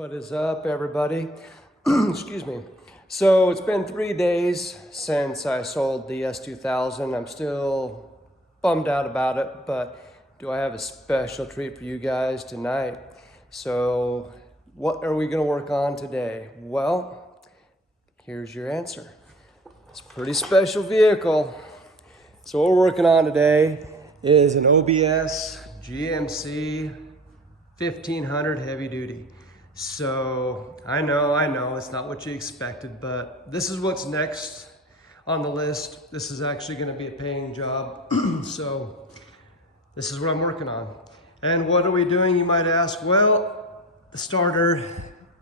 What is up, everybody? Excuse me. So it's been 3 days since I sold the S2000. I'm still bummed out about it, but do I have a special treat for you guys tonight? So what are we going to work on today? Well, here's your answer. It's a pretty special vehicle. So what we're working on today is an OBS GMC 1500 heavy duty. So I know it's not what you expected, but this is what's next on the list. This is actually going to be a paying job. So this is what I'm working on. And what are we doing, you might ask? Well, the starter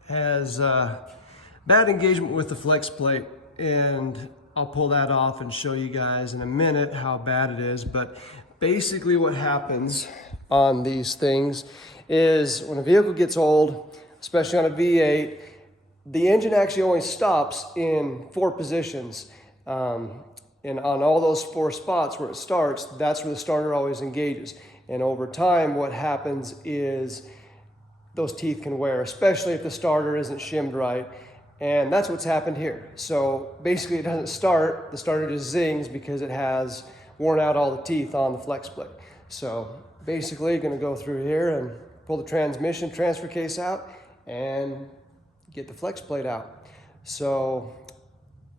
has bad engagement with the flex plate, and I'll pull that off and show you guys in a minute how bad it is. But basically what happens on these things is when a vehicle gets old, especially on a V8, the engine actually only stops in 4 positions. And on all those 4 spots where it starts, that's where the starter always engages. And over time, what happens is those teeth can wear, especially if the starter isn't shimmed right. And that's what's happened here. So basically it doesn't start, the starter just zings because it has worn out all the teeth on the flex plate. So basically gonna go through here and pull the transmission transfer case out and get the flex plate out. So,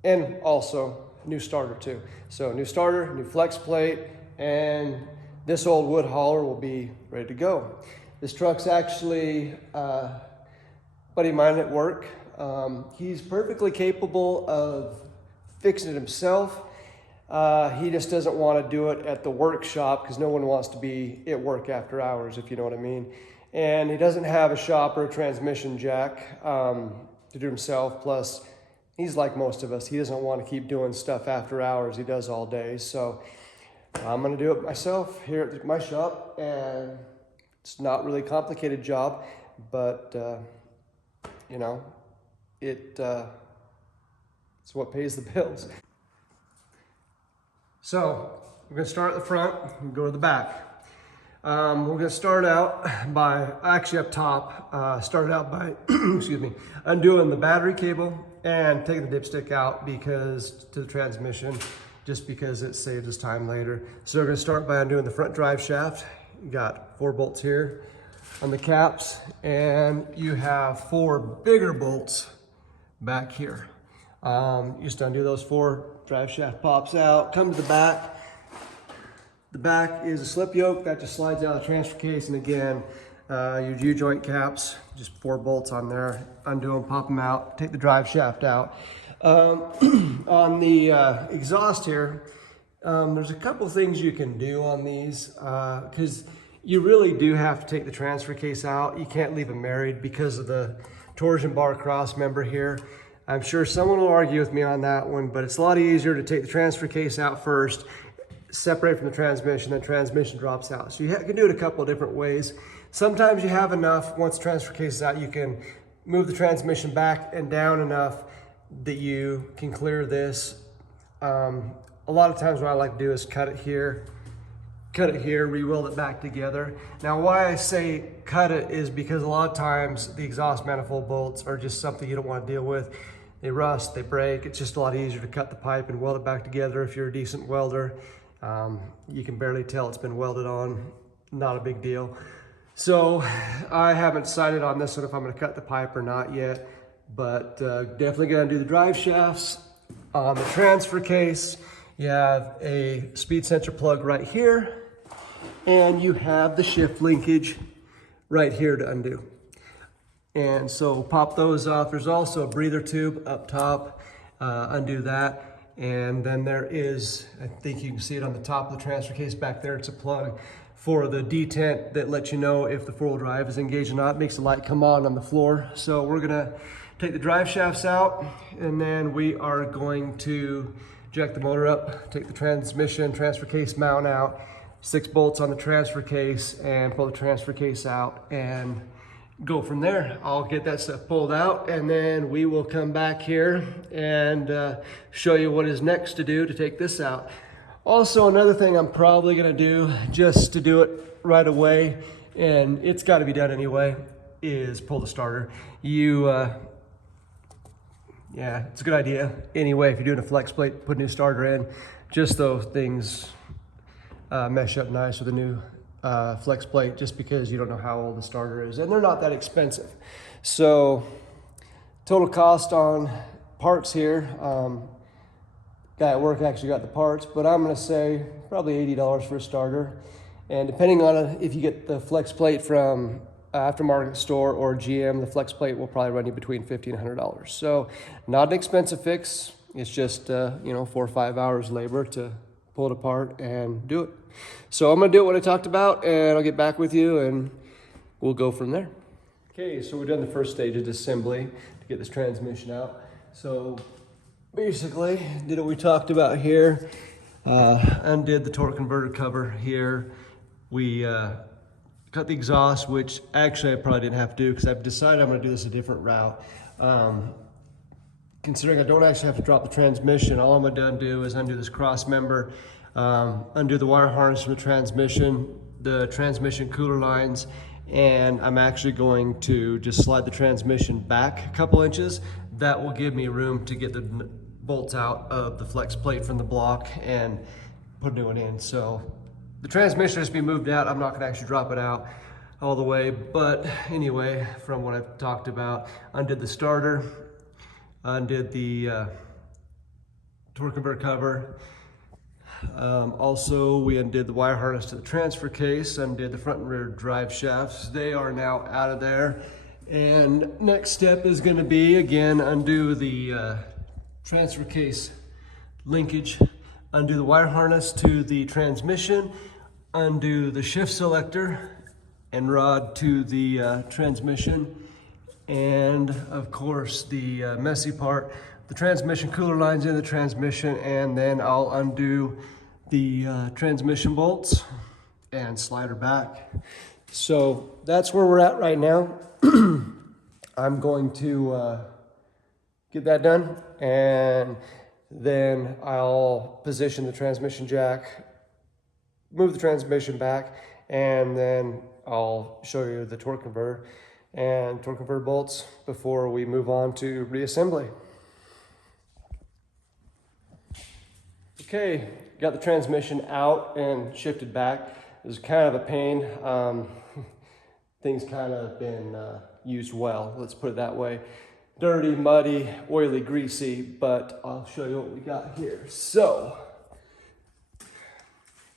and also new starter too. So new starter, new flex plate, and this old wood hauler will be ready to go. This truck's actually a buddy of mine at work. He's perfectly capable of fixing it himself. He just doesn't want to do it at the workshop because no one wants to be at work after hours, if you know what I mean. And he doesn't have a shop or a transmission jack to do himself. Plus, he's like most of us. He doesn't want to keep doing stuff after hours. He does all day. So I'm going to do it myself here at my shop. And it's not really a complicated job, but you know, it's what pays the bills. So we're going to start at the front and go to the back. We're going to start out by, actually up top, start out by, excuse me, undoing the battery cable and taking the dipstick out because to the transmission, just because it saves us time later. So we're going to start by undoing the front drive shaft. You got 4 bolts here on the caps, and you have 4 bigger bolts back here. You just undo those 4, drive shaft pops out, come to the back. The back is a slip yoke that just slides out of the transfer case, and again, your U-joint caps, just 4 bolts on there, undo them, pop them out, take the drive shaft out. On the exhaust here, there's a couple things you can do on these because you really do have to take the transfer case out. You can't leave them married because of the torsion bar cross member here. I'm sure someone will argue with me on that one, but it's a lot easier to take the transfer case out first, separate from the transmission, then transmission drops out. So you can do it a couple of different ways. Sometimes you have enough, once the transfer case is out, you can move the transmission back and down enough that you can clear this. A lot of times what I like to do is cut it here, re-weld it back together. Now why I say cut it is because a lot of times the exhaust manifold bolts are just something you don't want to deal with. They rust, they break. It's just a lot easier to cut the pipe and weld it back together if you're a decent welder. You can barely tell it's been welded on, not a big deal. So I haven't decided on this one if I'm going to cut the pipe or not yet, but definitely going to do the drive shafts. On the transfer case, you have a speed sensor plug right here, and you have the shift linkage right here to undo. And so pop those off. There's also a breather tube up top, undo that. And then there is, I think you can see it on the top of the transfer case back there, it's a plug for the detent that lets you know if the 4-wheel drive is engaged or not. It makes the light come on the floor. So we're gonna take the drive shafts out, and then we are going to jack the motor up, take the transmission transfer case mount out, 6 bolts on the transfer case, and pull the transfer case out and go from there. I'll get that stuff pulled out, and then we will come back here and show you what is next to do to take this out. Also, another thing I'm probably gonna do just to do it right away, and it's gotta be done anyway, is pull the starter. Yeah, it's a good idea. Anyway, if you're doing a flex plate, put a new starter in, just those things mesh up nice with a new flex plate, just because you don't know how old the starter is, and they're not that expensive. So total cost on parts here, guy at work actually got the parts, but I'm gonna say probably $80 for a starter. And depending on if you get the flex plate from aftermarket store or GM, the flex plate will probably run you between $50 and $100. So not an expensive fix. It's just 4 or 5 hours labor to pull it apart and do it. So I'm gonna do what I talked about, and I'll get back with you and we'll go from there. Okay, so we're done the first stage of disassembly to get this transmission out. So basically did what we talked about here. Undid the torque converter cover here. We cut the exhaust, which actually I probably didn't have to do because I've decided I'm going to do this a different route. Considering I don't actually have to drop the transmission, all I'm going to do is undo this cross member, undo the wire harness from the transmission cooler lines, and I'm actually going to just slide the transmission back a couple inches. That will give me room to get the bolts out of the flex plate from the block and put a new one in. So the transmission has to be moved out. I'm not gonna actually drop it out all the way, but anyway, from what I've talked about, undid the starter, undid the torque converter cover. Also, we undid the wire harness to the transfer case, undid the front and rear drive shafts. They are now out of there. And next step is gonna be, again, undo the transfer case linkage, undo the wire harness to the transmission, undo the shift selector and rod to the transmission, and of course the messy part, the transmission cooler lines in the transmission, and then I'll undo the transmission bolts and slide her back. So that's where we're at right now. I'm going to get that done, and then I'll position the transmission jack, move the transmission back, and then I'll show you the torque converter and torque converter bolts before we move on to reassembly. Okay, got the transmission out and shifted back. It was kind of a pain. Things kind of been used well, let's put it that way. Dirty, muddy, oily, greasy, but I'll show you what we got here. So,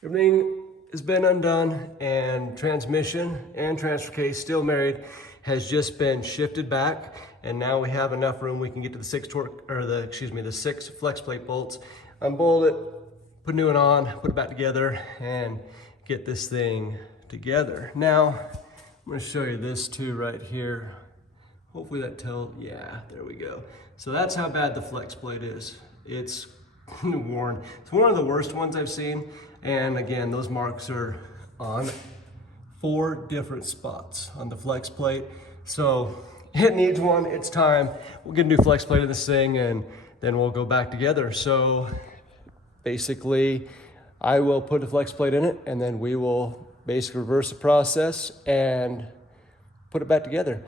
everything has been undone, and transmission and transfer case, still married, has just been shifted back, and now we have enough room. We can get to the the 6 flex plate bolts, unbolt it, put a new one on, put it back together, and get this thing together. Now, I'm going to show you this too right here. Hopefully that yeah, there we go. So that's how bad the flex plate is. It's worn. It's one of the worst ones I've seen. And again, those marks are on 4 different spots on the flex plate. So it needs one, it's time. We'll get a new flex plate in this thing, and then we'll go back together. So basically, I will put a flex plate in it, and then we will basically reverse the process and put it back together.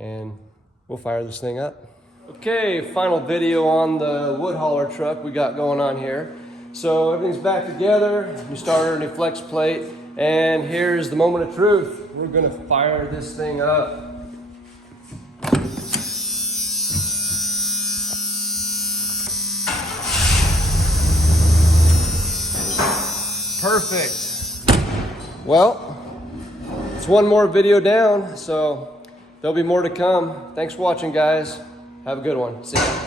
And we'll fire this thing up. Okay, final video on the wood hauler truck we got going on here. So everything's back together, new starter, new flex plate, and here's the moment of truth. We're gonna fire this thing up. Perfect. Well, it's one more video down, so there'll be more to come. Thanks for watching, guys. Have a good one. See ya.